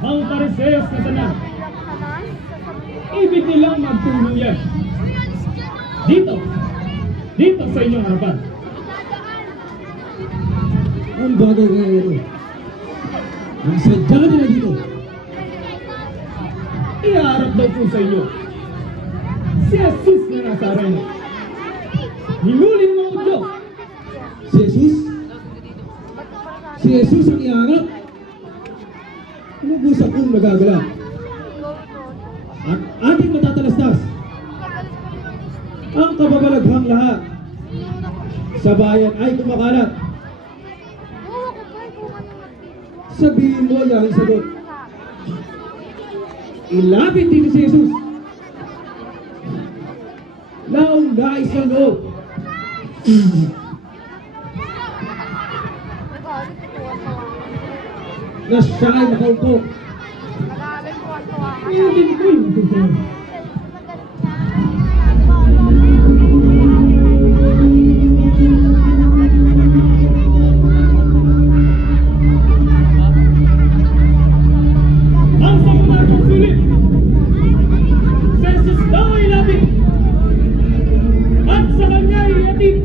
Ang Pariseyos na tanan, ibig nilang magtuluyan. Dito sa inyong harapan. Ang bagay kaya ito. Ang sadya nila dito. Iharap daw po sa inyo si Jesus na Nazareno. Hinulin mo ang Diyos. Si Jesus? Si Jesus ang iharap? Ano busa kong nagagalak? At ating matatalastas ang kababalaghang lahat sa bayan ay kumakalat. Sabihin mo yan ang sagot. Ilapit din si Jesus. Laong nais ng loob. Na siya ay makaupo. Hindi ko yung tutunan. Ang sangunatong sulit, si Jesus daw ay labing at sa kanya ay ihatid.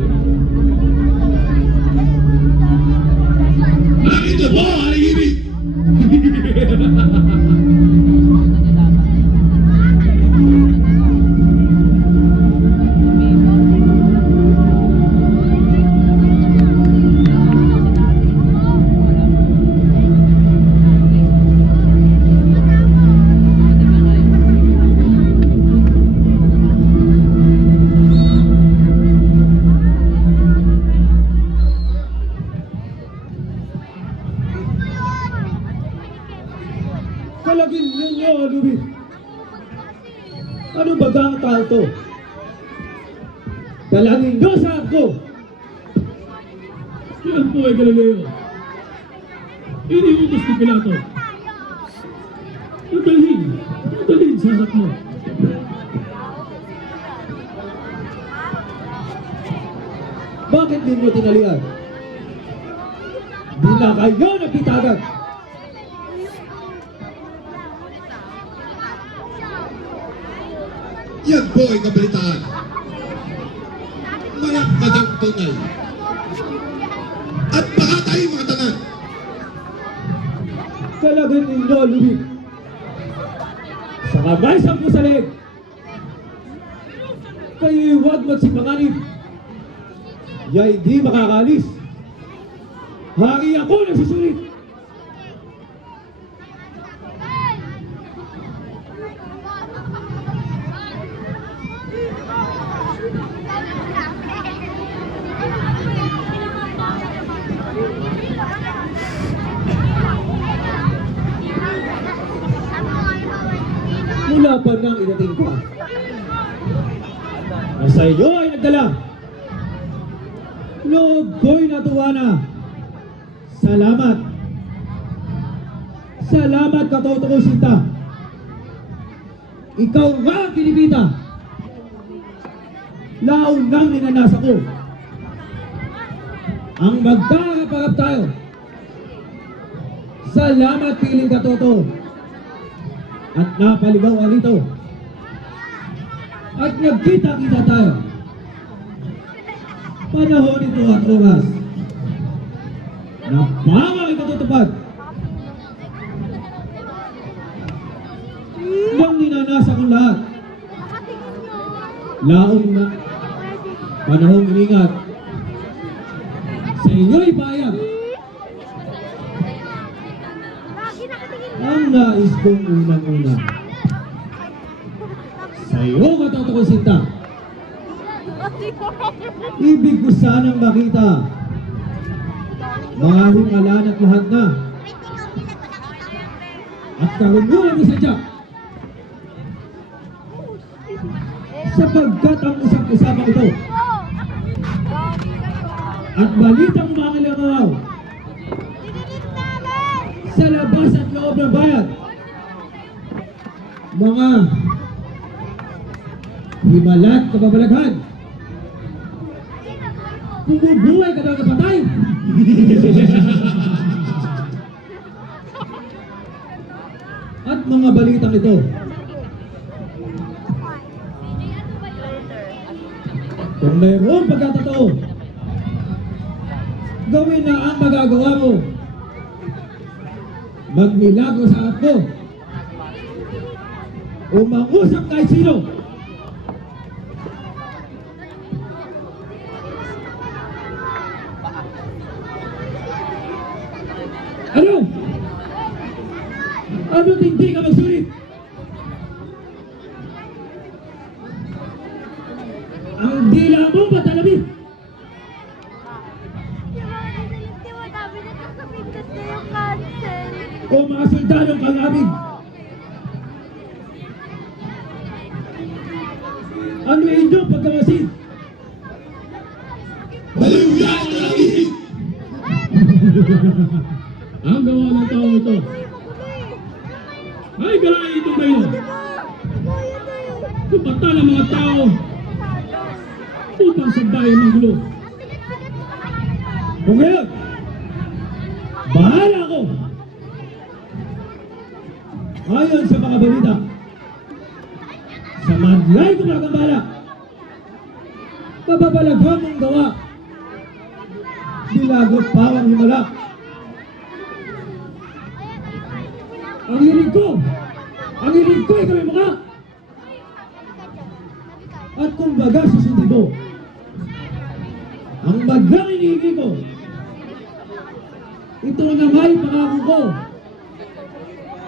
Bakit na po, Haring Ibig? Kalagin ninyo, Lubi. Ano ba ang tao to? Dalangin nyo sa ako. Yan po ay Galileo. Iniutos ni Pilato. Dadalhin sa anak mo. Bakit ninyo tinalian? Di na kayo napitagan. Yan po ay kabalitaan. Mayamadang tunay. At baka tayo mga tanan. Talagang ninyo lumig. Sa kamay sa pusalig. Kayo'y huwag magsipanganib. Ya'y di makakalis. Hari ako nagsusulit. Mula pa nang inating ko. Na sa iyo ay nagdala. Loob ko'y natuwa na. Salamat. Salamat katoto ko Sinta. Ikaw nga ang kinibita. Laon nang ninanasa ko. Ang magkakapagap tayo. Salamat piling katoto. At napaligaw ang ito. At nagkita-kita tayo. Panahon ito at oras na bawang ikatutupad ng ninanasa kong lahat. Laong na panahong iningat sa inyo'y bayag. Ang nais kong unang-una sa iyo katoto ko Sinta. Ibig ko sanang makita mga himalan at lahat na at kalunguan mo sadya sapagkat ang usap-usapang ito at balitang mga lamaw sa labas at loob ng bayan mga himalat kababalaghan bumubuhay ka daw kapatay. At mga balitang ito kung mayroong pagkatotoo gawin na ang magagawa mo magmilagro sa harap mo o mangusap kahit sino. Ano? Ano't hindi ka magsulit? Ang dila mo patalabi. O mga soldadong kangabig. Ano inyong pagkamasid? Baliwyan na lang ihig. Ang gawa ng tao ito ay galain itong bayo. Kupata ng mga tao upang sabay ng gulo. Kung ngayon, bahala ako. Ayon sa mga balita, sa madlay ko magkambala, mababalaghan mong gawa, bilagot pawang himala. Ang hilig ko ay kami mga. At kumbaga susundin mo, ang maglang inihingi ko, ito na may pangako ko,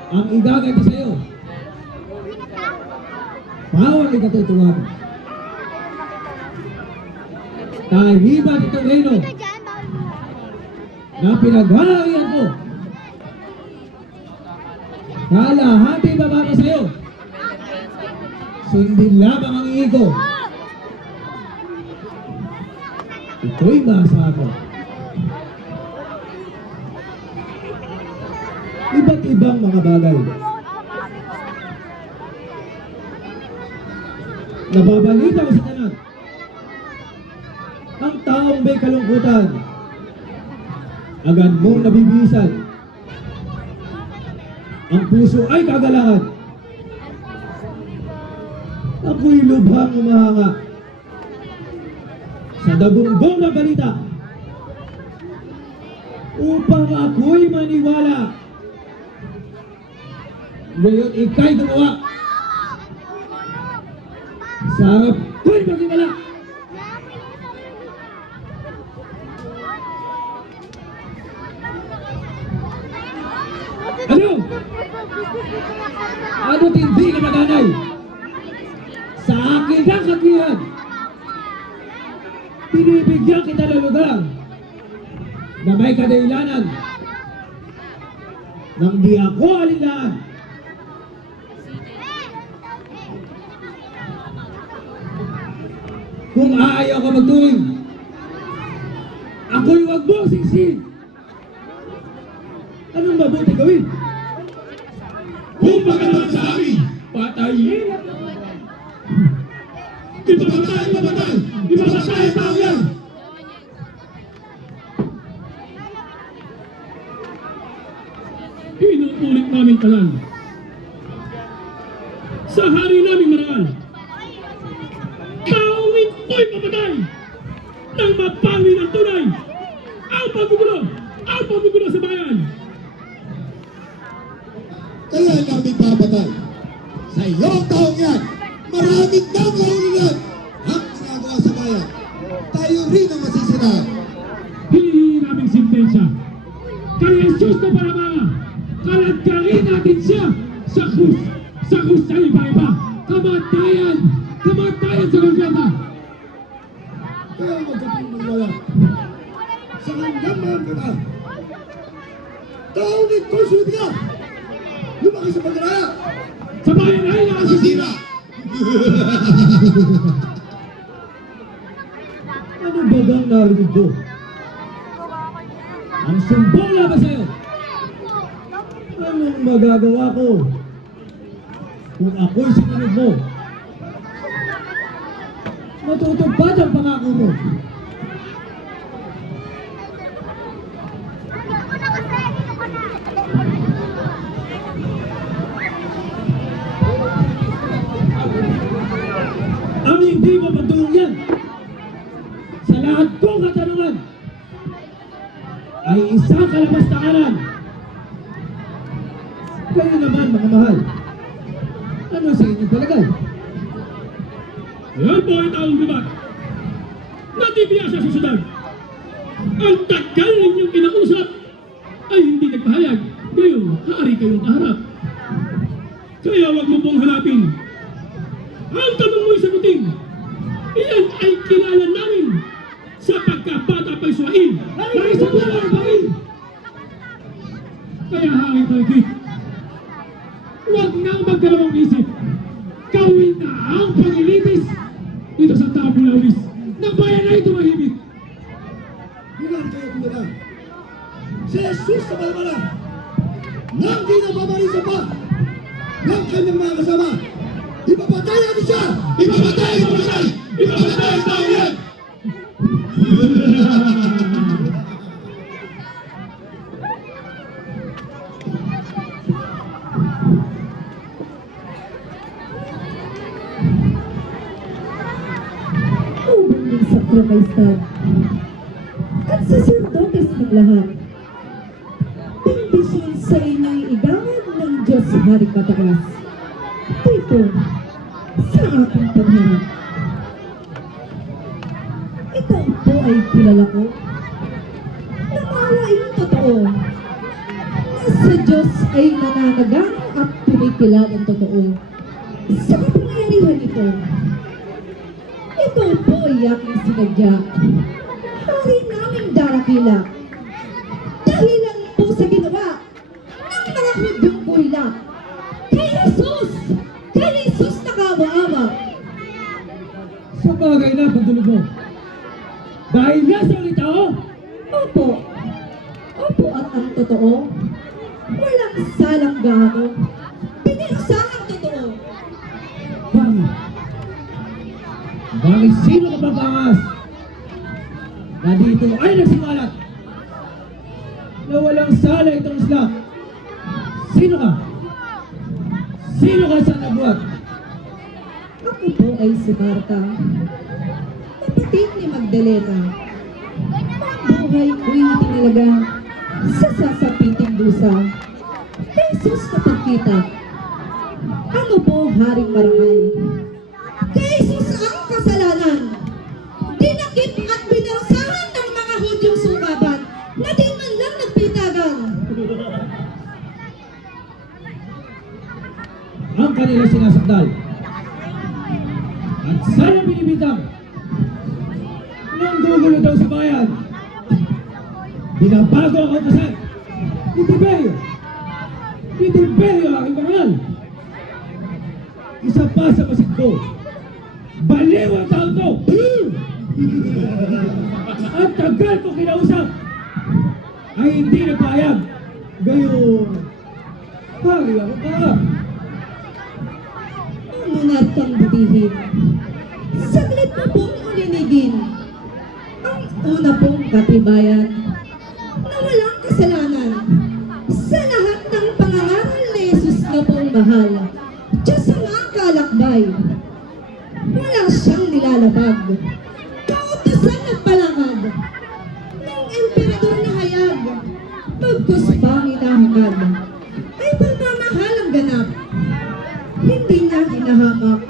ang igagay ko sa iyo. Bawang ikatutuwa mo. Tahiban itong reino na pinaghaharian ko. Kalahati bababa sa iyo. Sundin lamang ang ihi ko. Ito'y masa ko. Iba't ibang mga bagay. Nababalita ko sa tanan. Ang taong may kalungkutan, agad mong nabibisan. Ang puso ay kagalangan. Ako'y lubhang umahanga sa dagunggong na balita upang ako'y maniwala. Ngayon ika'y gumawa. Sa harap ko'y magingala. Ano? Ano't hindi ka maganay? Sa akin ang katiyan. Pinibigyan kita ng lugar na may kadahilanan nang di ako alinlaan. Kung aayaw ka magturing, ako'y wag mo siksik. Anong mabuti gawin? Kung baka naman sa amin, Patayin! ipapatay, ipapatay! Ipapatay ang tao yan! Inuulit namin talan. Sa hari namin marangal, taong ito'y papatay nang mapawi ng tunay ang paggugulo sa bayan. Kaya namin papatay. Sa iyong taong yan, maraming nang nahulunan ang ginagawa sa bayan. Tayo rin ang masisiraan. Hinihingi naming sintensya kay Jesus na paramanga. Kalagkarin natin siya sa krus sa iba-iba. Kamatayan sa gobyerno. Kaya magkapiniwala sa hanggang mga kita. Taong ito'y sulibigan. Lumaki sa pagkaraya. Sa bayan ay nakasisira. Ano bagang narinig ko? Ang sumbong laban sa'yo. Anong magagawa ko kung ako'y sinunod mo? Matutupad ang pangako mo. Ang hindi mo matulungan sa lahat kong katanungan ay isang kalabas-takaran. Kayo naman, mga mahal, ano sa inyong palagay? Yan po ay taong bibat. Natitiya sa susunod. Ang tagal ninyong kinausap ay hindi nagpahayag. Ngayon, haari kayong kaharap. Kaya wag mo pong hanapin. Ang tanong mo'y sagutin. Iyan ay kilala namin sa pagkabata pa Israel. Ay sa buwan kami. Kaya hari Talgit, huwag nang magdalawang isip. Gawin na ang pag-ilitis dito sa Tabulawis ng bayan na ito mahimik. Bilang kayo kumala. Si Jesus sa malamala. Nang di na pamarisa pa ng kanyang mga kasama. Ipapatay natin siya! Ipapatay! Ipapatay! Ipapatay ang tao yan! Ubang ng sakramental at saserdotes ng lahat. Bendisyon sa inyo'y igawad ng Diyos Hari Kataas. Dito, sa aking pagharap. Ikaw po ay kilala ko. Namaraing totoo. Na sa Diyos ay nananagang at pinipilat ang totoo. Sa kapangyarihan ito, ito po ay aking sinadya. Hari naming darakila. Dahilan po sa ginawa ng mga hudyong buhila. Kay Jesus na kawa-awa. Sa bagay na pagdulog mo. Dahil nga sa ulit tao, Opo. Opo at ang totoo. Walang salang gago. Pinirusahang totoo. bakit sino ka bang pangas na dito ay nagsimalat na walang sala itong isla? Sino ka? Sino ka sa nabuhat? Ako po ay si Marta, kapatid ni Magdalena. Ang buhay ko'y tinalaga sa sasapiting dusa. Kay Jesus kapagkita, ako po haring marangal. Kay Jesus ang kasalanan, dinakip at binansahan ng mga Hudyong sukaban na di man lang nagpitagan. Ang kanilang sinasakdal at sana binibitang nang gugulo daw sa bayan. Binabago ang kautosan ni Tiberio. Ni Tiberio ang aking pangalan. Isa pa sa masid ko, baliw ang taon ko. At tagal ko kinausap ay hindi nagpayag. Gayon, hari ako ka. Ang monarkang butihin, saglit mo pong ulinigin. Ang una pong katibayan na walang kasalanan sa lahat ng pangangaral ni Jesus na pong mahal. Diyos ang mga kalakbay, wala siyang nilalabag. Kautusan at palangad ng emperador na hayag, pagkus pang inahangad, ay pagmamahal ang ganap. Hindi niya hinahamak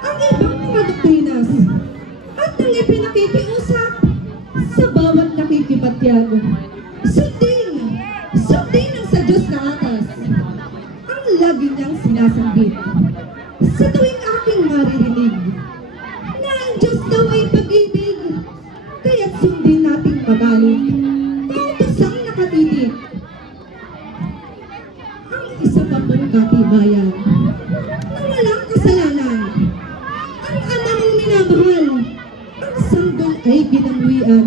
ang ibang mga doktrinas at nang ipinakikiusap sa bawat nakikipatyag. Sundin ang sa Diyos na atas ang lagi niyang sinasambit. Sa tuwing aking maririnig na ang Diyos daw ay pag-ibig, kaya't sundin nating magalit. Kautosang nakatitig ang isa pa pong katibayan na walang kasalanan. Ang ama mong minamahal, ang sanggol ay ginangwian.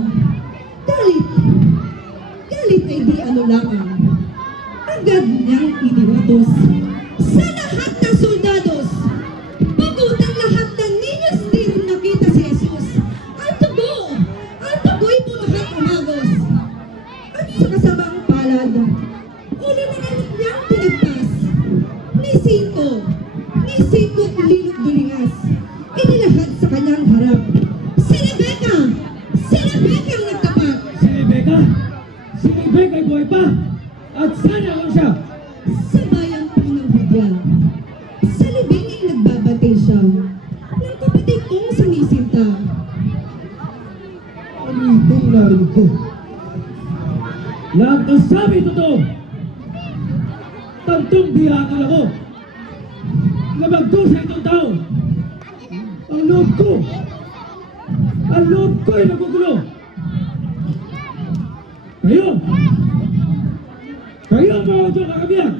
Galit ay di anulangan. Agad niyang iniwatos sa lahat ng soldados. Pagutang lahat ng ninyos din nakita si Jesus. Ang tugo'y bumahang umagos. At sa kasamang palad, ulo ng anak niyang pinagpas. Ni Cinco Lilog Dulingas, inilahad sa kanyang harap. Si Rebecca ang nagtapat. Si Rebecca ay buhay pa at sana lang siya. Sa bayang po ng Hudya, sa libing ay nagbabatay siya ng kapatid kong sinisinta. Ano itong narinig ko? Lahat ng sabi totoo. Tantong bihakal ako. Labag ko sa itong tao. Ang loob ko ay nagugulo. Kayo ang mga utong kakabihan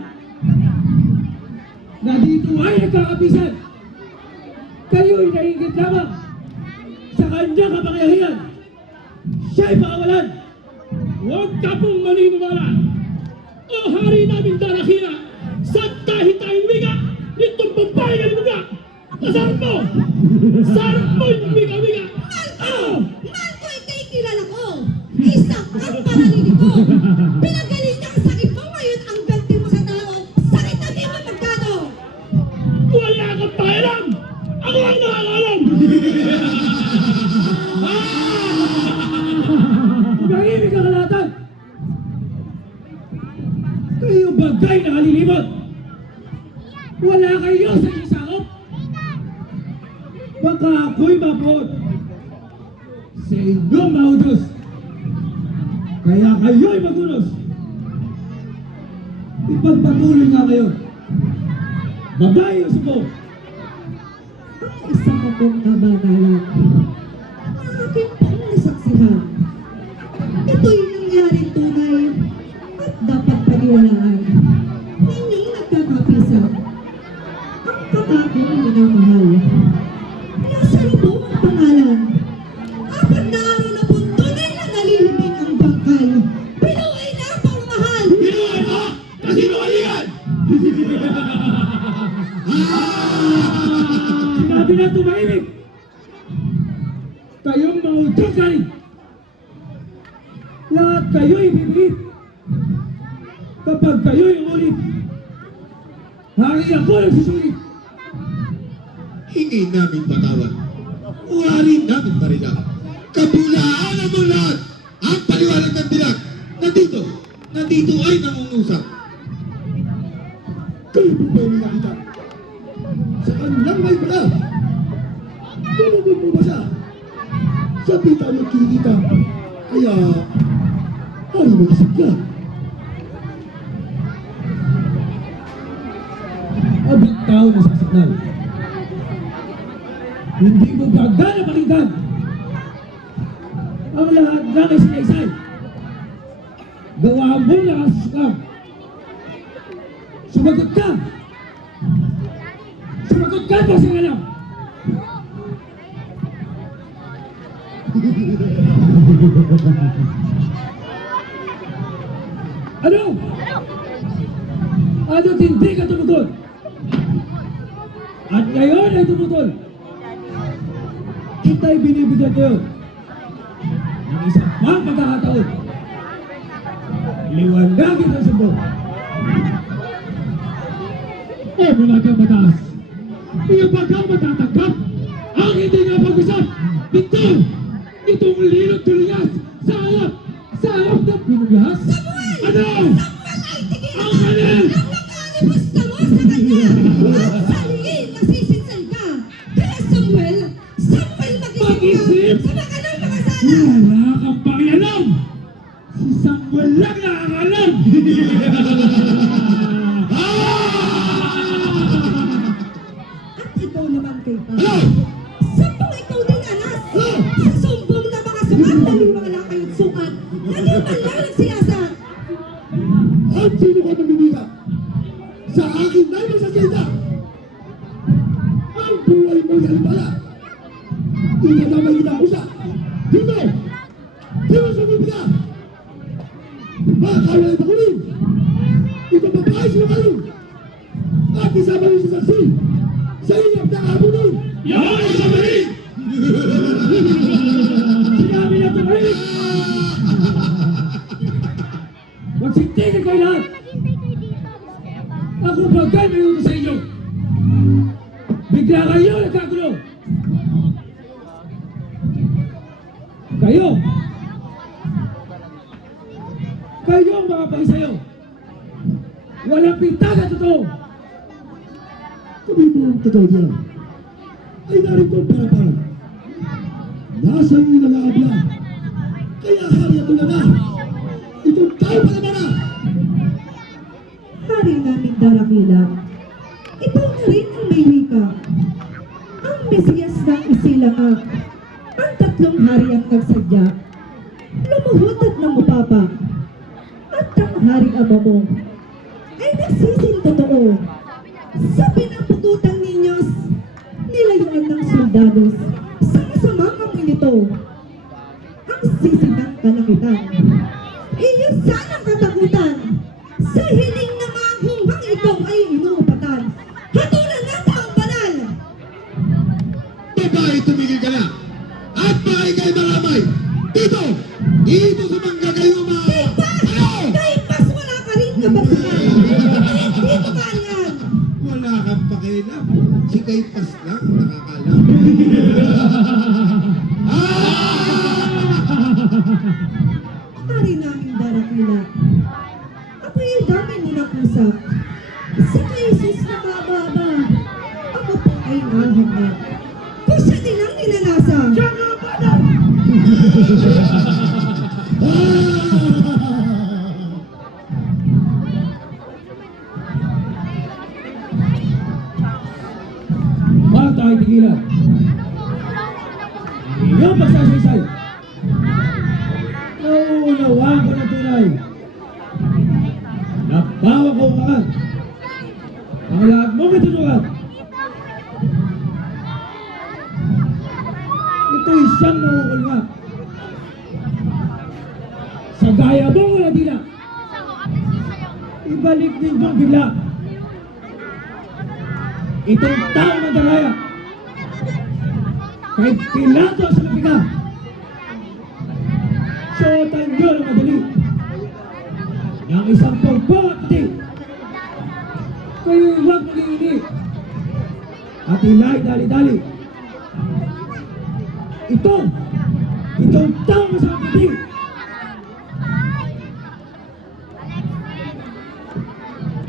na dito ay nagkakapisan. Kayo ay naingit lamang sa kanyang kapangyarihan. Siya'y pakawalan. Huwag ka pong maniniwala. O hari namin Darakira, sa kahit-tayong wiga, itong babae ka limuga. Sarap mo yung wiga-wiga. Marco, ika'y kilala ko. Isa ang panalili ko. Pinagaling ng sakit mo ngayon ang ganti mo sa tao. Sakit na di mo magkano. Wala kang pakialam. Ako ang nakakalam. Nangimig ang kalatan. Kayo bagay na kalilimot. Wala kayo sa inyong sakop. Baka ako'y mabuot sa inyong mga Diyos. Kaya kayo'y magulos. Ipagpatuloy nga kayo. Babae o subo. Ang isa ko pong kabanalan, ang aking pong nasaksihan. Ito'y nangyaring tunay at dapat paniwalaan. Ninyong nagkakapisa. Ang katakong minamahal. Nasa lubong ang pangalan. Apat na araw na pong tunay na nalilibing ang bangkay. Pinuhay na ang pangmahal. Pinuhay mo! Kasi nukalingan! Sinabi na tumahimik. Kayong mga udyok galing. Lahat kayo'y bibigit. Kapag kayo'y ulit, hari ako nagsusulit. hindi namin patawan. Wari namin barilan. Kapulaanan mo lahat ang paliwanag ng dilag. Nandito ay nangungusap. Kayo po ba yung nakita? Sa kanyang may pala. Tumugod mo ba siya? Sa pita mo kikita. Kaya, ano mag-isip ka? Abing tao na sa signal. Hindi mo gagana pakinggan ang lahat ng isinaysay. Gawa mo na ang susukam. Sumagot ka! Sumagot ka pa sa alam! Ano? Ano't hindi ka tumutol? At ngayon ay tumutol. Kita'y binibigyan ko yun ng isang pang pagkakataon. Liwanagin ang sundo. Mga kabataas, iya ba ka matatanggap ang hindi nga pag-usap dito? Itong lilot tulingas sa harap ng pinugas? Ano? Ang kanil! Nakalimusta mo sa kanya! At saliin, masisinsal ka! Kaya Samuel mag-isip ka! Sa mga nang makasala! Wala kang pakialam! Si Samuel lang nakakalam! At ikaw naman kay Pa. Hello! Sampang ikaw din anas! Sa sumbong na mga sukat, dahil mga lakayot sukat, na di man lang nagsiyasat! At sino ka mamimika? Sa akin na magsasalita! Ang buhay mo sa pala! Inadamay kita kusa! Dito! Dito sa mga! Makakawala ito kunin! Ito babae sila kayo! At isama niyo sa saksi! Sa iyong nakabunin! Yan ang sabihin! Sinabi na tumahimik! Magsintigan kayo lahat! Ako bagay may utos sa inyo! Bigla kayo nagkagulo! Kayo ang mga pakisayo! Walang pintaga totoo! Kami mo ang totoo diyan. Ay narito ang para-para. Nasa iyo nag-aabla. Kaya hari ako na. Itong tao pa naman na. Hari namin Darakila, ikaw na rin ang may wika. Ang Mesiyas ng Isilanga, ang tatlong hari ang nagsadya, lumuhod at namupapa, at ang hari ama mo ay nagsisin totoo. Sa pinapugutan ninyos, nilayuan ng soldados sa masamang amoy nito. Ang sisi ng kalakitan, iyo sanang katakutan, sa hiling na mga hunghang ito ay inuupatan. Hatulan ng taong banal! Babae, tumigil ka na. At bahay kayo maramay. Dito! Dito sa mangga kayo Kahit pas wala ka rin kabasihan! Dito ka yan! Wala kang pakialam. Si Kaypas lang nakakalam. Hari namin Darakila, ako'y dami mo ng usap. Sa Jesus na mababa, ako po ay nahanda. Kung siya din ang ninanasa, siya nga ba na? Bakit tayo tigilan? Iyong pagsasaysay. Nauunawaan ko ng tunay. Nabawa ko umakan. Ang lahat mong itutukan. Ito'y siyang nauukulma. Sa gaya mong wala dila. Ibalik ninyong bigla. Itong tao ng daraya. Kahit Pilato sa mapika. Suotan nyo ng madali. Ng isang pagbawa pati. Kayo'y huwag mag-iinip. at hila'y dali-dali. Itong tama sa kapatid.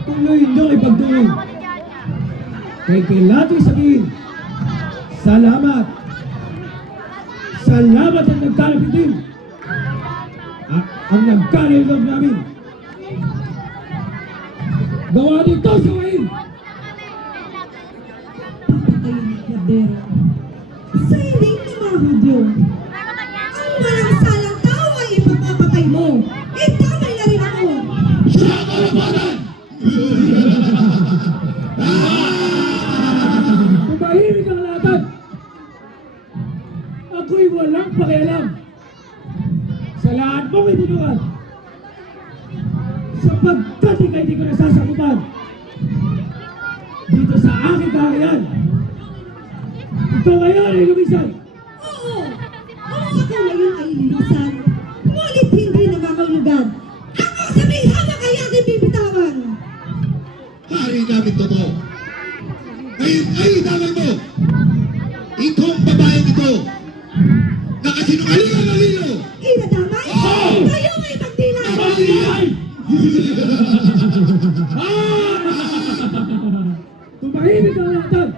Tuloy niyong ipagtuloy. Kay Kilatoy sabihin, salamat. Salamat ang nagkalapitin. Ang nagkalilog namin. Gawa nito sa wain. Papatayin ni Clavero. Sa hiling ni Mahudyo. Ang walang salang tao ay ipapapatay mo. Itamay na rin ako. Siya ang karapatan! Tumahimik ang lahat. Ako'y walang pakialam sa lahat mong ibinuhat. Sapagkat ikay di ko nasasakupan dito sa aking kaharian. Ikaw ngayon ay lumisan. Oo, ako ngayon ay lilisan. Ngunit hindi nangangahulugan. Ako sa may hawak ay aking bibitawan. Hari namin totoo. Ay, damay mo! Itong babaeng ito, nakasinungalingan ng lilo! Inadamay? Oo! Kayo may pagdilay! Tumahimik ang lahat.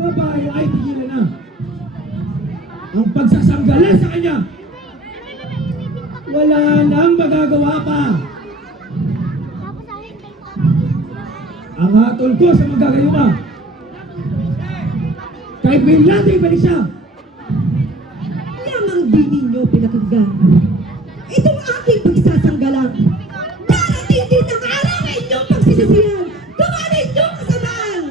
Babae ay tigilan na ang pagsasanggalan sa kanya. Wala nang magagawa pa. Ang hatol ko sa magagayuma kay Binlati balik siya. Lamang di ninyo pinakinggan. Itong aking pagsasanggalang. Darating din ang araw ay inyong pagsisisihan. Gawa ninyong kasamaan.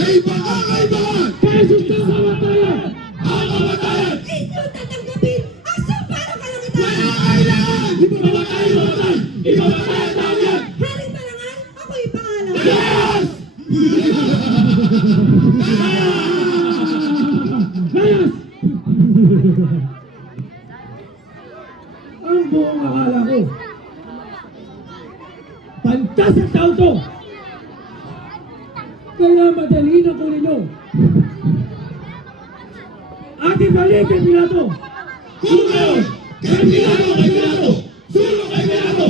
Kaibangan! Kaya susta sa kamatayan. Ang kamatayan! Inyong tatanggapin ang sumpa ng kalangitan. Wala kailangan! Ipamatay ang tao yan! Haring malangan, ako'y pangalan. Yes! Layas! Ang buong akala ko, pantas ang tao to. Kaya madali na kunin nyo. Ating balik kay Pilato. Kung ngayon, kay Pilato! Sulong kay Pilato!